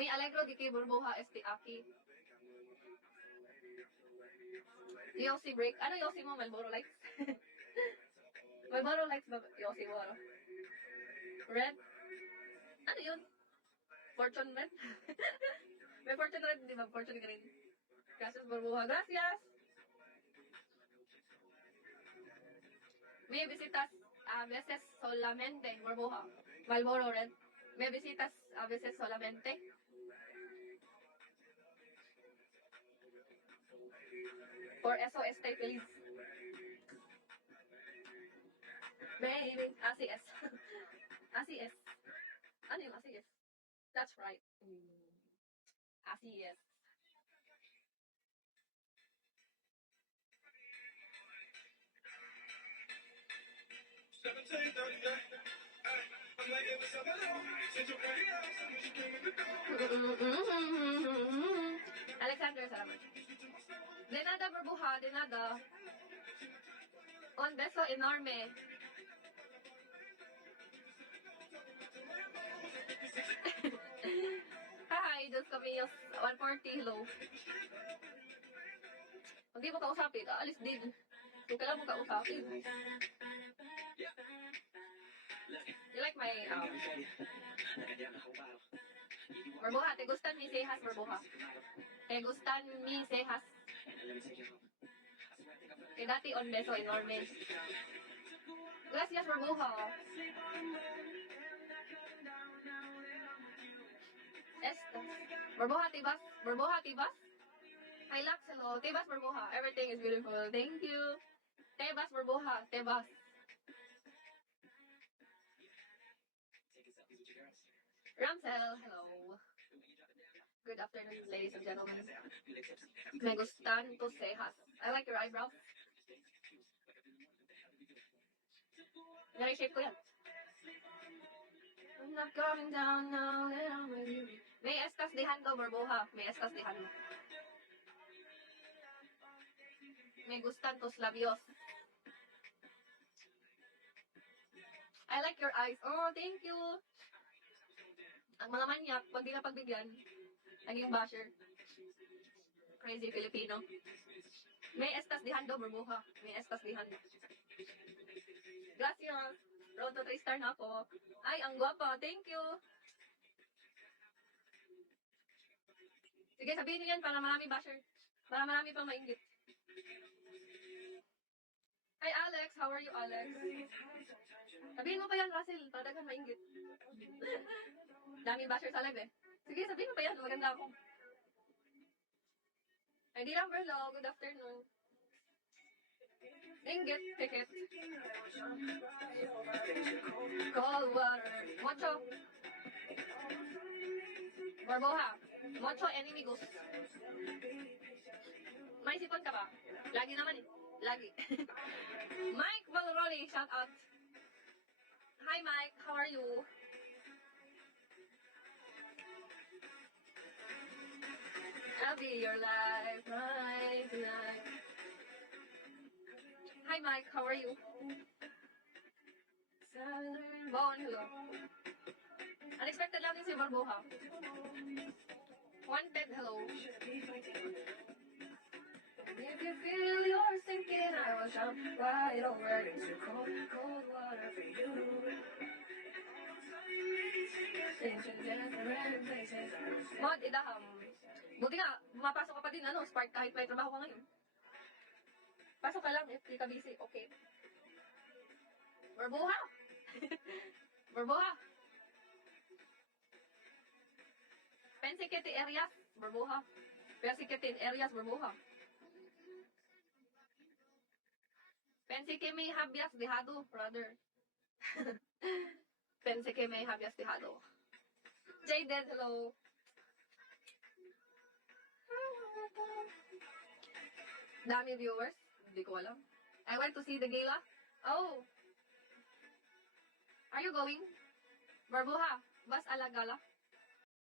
May Allegro di kay Burbuha este Aki. Yossi break. Ano Yossi mo? Malboro Lights? Malboro Lights ba? Yossi mo ano? Red? Ano yun? Fortune Red? May Fortune Red, di ba? Fortune Green. Gracias, Burbuha. Gracias! May visitas a veces solamente, Burbuja. Malboro Red. May visitas a veces solamente. Por eso estoy feliz. Baby, así es. Así es. Ano yung así es? That's right. Así es. Alexander, salamat. De nada, Burbuja, de nada. Un beso enorme. Hi, Diyos Camillos, 140, hello. Pag di mo kausapin, alis din. Kung kailan mo kausapin. You like my, Burbuja, te gustan mis cejas, Burbuja? Te gustan mis cejas? Que dati un beso enorme. Gracias, Burbuja. Estas. Burbuja, tibas? Burbuja, tibas? Hi, Lux, hello. Tebas, Burbuja. Everything is beautiful. Thank you. Tebas, Burbuja. Tebas. Ramsel, hello. Good afternoon, ladies and gentlemen. Me gustan tus cejas. I like your eyebrows. Nari-shape ko yan. I'm not going down now that I'm with you. May estas dihan ko, Burbuja. May estas dihan mo. Me gustan tus labios. I like your eyes. Oh, thank you. Ang mga manyak, pag di na pagbigyan, naging basher. Crazy Filipino. May estas dihan do, Burbuja. May estas dihan. Gracias. Road to 3 star na ako. Ay, ang gwapa. Thank you. Sige, sabihin niyo yan para marami basher. Para marami pang mainggit. Hi, Alex. How are you, Alex? Sabihin mo pa yan, Russell. Para daghan mainggit. Dami basher sa live eh. Sige, sabihin mo pa yan. Maganda ako. Ay, di lang, Berlo. Good afternoon. Inggit, ticket. Cold water. Mocho. Burbuja. Mocho enemigos. May sipon ka ba? Lagi naman eh. Lagi. Mike Valroni, shout out. Hi Mike, how are you? I'll be your life, right tonight. Hi Mike, how are you? Bon, hello. Unexpected lang din si Burbuja. Wanted, hello. If you feel you're sinking, I will jump right over into cold, cold water for you. Mod, idaham. Buti nga, mapasok ka pa din, ano, Spark, kahit may trabaho ka ngayon. Pasok ka lang, if di ka busy, okay. Burbuja! Burbuja! Pense que te areas, Burbuja. Pense que te areas, Burbuja. Pense que me habías dejado, brother. Pense que me habías dejado. Jaded, hello. Dami viewers. Hindi ko alam. I went to see the gala. Oh. Are you going? Burbuja, bas ala gala?